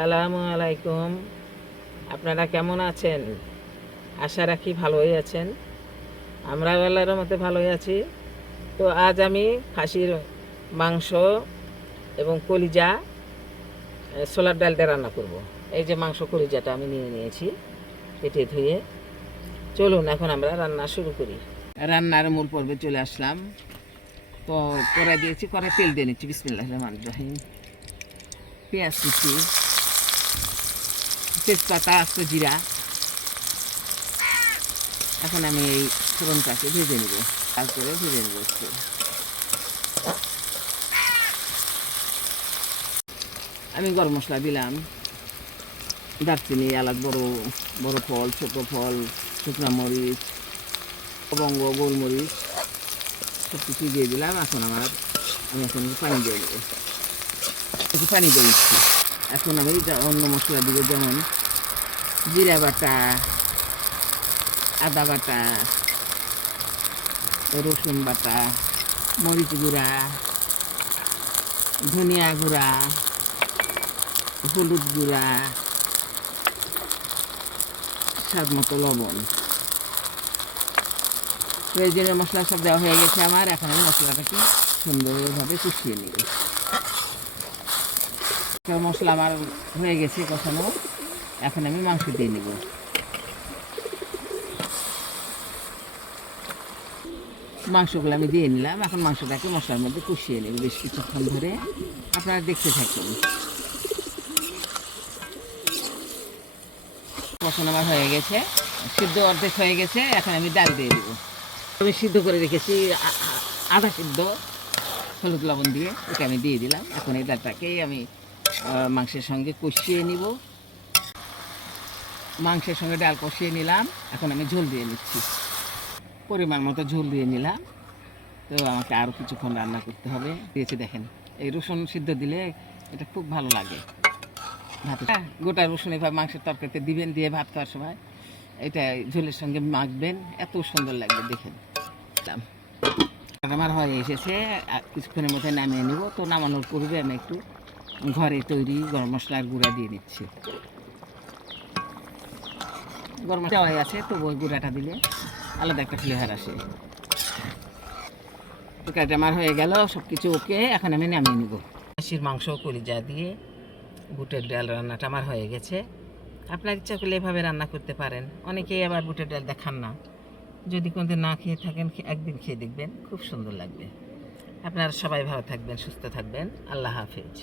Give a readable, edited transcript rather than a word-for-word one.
আসসালামু আলাইকুম। আপনারা কেমন আছেন? আশা রাখি ভালোই আছেন। আমরা আল্লাহর রহমতে ভালোই আছি। তো আজ আমি খাসির মাংস এবং কলিজা ছোলার ডাল দিয়ে রান্না করব। এই যে মাংস কলিজাটা আমি নিয়ে নিয়েছি কেটে ধুয়ে। চলুন এখন আমরা রান্না শুরু করি। রান্নার মূল পর্বে চলে আসলাম। তো কড়াই দিয়েছি, কড়াই তেল দিয়ে নিচ্ছি। বিসমিল্লাহির রহমানির রহিম। পেঁয়াজ কুচি, তেজপাতা, আস্ত জিরা। এখন আমি এই ফোড়নটাকে ভেজে নেব, লাল করে ভেজে নেব একটু। আমি গরম মশলা দিলাম, দারচিনি, এলাচ, বড় বড় ফল, ছোট ফল, শুকনা মরিচ, লবঙ্গ, গোলমরিচ সব কিছু দিয়ে দিলাম। এখন আমি এখন পানি দিয়ে দেবো, একটু পানি দিয়ে দিচ্ছি। এখন আমি অন্য মশলা দিব, যেমন জিরা বাটা, আদা বাটা, রসুন বাটা, মরিচ গুঁড়া, ধনিয়া গুঁড়া, হলুদ গুঁড়া, স্বাদ মতো লবণ। প্রয়োজনীয় মশলা সব দেওয়া হয়ে গেছে আমার। এখন আমি মশলাটাকে সুন্দরভাবে কষিয়ে নিব। মশলা আমার হয়ে গেছে কষানো। এখন আমি মাংস দিয়ে নিব। মাংসগুলো আমি দিয়ে নিলাম। এখন মাংসটাকে মশলার মধ্যে কষিয়ে নেব বেশ কিছুক্ষণ ধরে। আপনারা দেখতে থাকুন। কষানো আমার হয়ে গেছে, সিদ্ধ অর্ধেক হয়ে গেছে। এখন আমি ডাল দিয়ে দেবো। আমি সিদ্ধ করে রেখেছি আধা সিদ্ধ, হলুদ লবণ দিয়ে, ওকে আমি দিয়ে দিলাম। এখন এই ডালটাকেই আমি মাংসের সঙ্গে কষিয়ে নিব। মাংসের সঙ্গে ডাল কষিয়ে নিলাম। এখন আমি ঝোল দিয়ে নিচ্ছি, পরিমাণ মতো ঝোল দিয়ে নিলাম। তো আমাকে আরও কিছুক্ষণ রান্না করতে হবে। দিয়েছি দেখেন, এই রসুন সিদ্ধ দিলে এটা খুব ভালো লাগে ভাত। গোটা রসুন এভাবে মাংসের তরকারিতে দিবেন, দিয়ে ভাত খাওয়ার সময় এটা ঝোলের সঙ্গে মাখবেন, এত সুন্দর লাগবে। দেখেন আমার হয়ে এসেছে, কিছুক্ষণের মধ্যে নামিয়ে নেব। তো নামানোর পূর্বে আমি একটু ঘরে তৈরি গরম মশলার গুঁড়া দিয়ে নিচ্ছি। গরম মশলা হয়ে আছে, তো ওই গুঁড়াটা দিলে আলাদা একটা ফ্লেভার আসে। তরকারিটা আমার হয়ে গেল, সব কিছু ওকে। এখন আমি নামিয়ে নেব। খাসির মাংস কলিজা দিয়ে বুটের ডাল রান্নাটা আমার হয়ে গেছে। আপনার ইচ্ছা করলে এভাবে রান্না করতে পারেন। অনেকেই আবার বুটের ডাল দেখান না। যদি কোনোদিন না খেয়ে থাকেন, একদিন খেয়ে দেখবেন, খুব সুন্দর লাগবে। আপনারা সবাই ভালো থাকবেন, সুস্থ থাকবেন। আল্লাহ হাফেজ।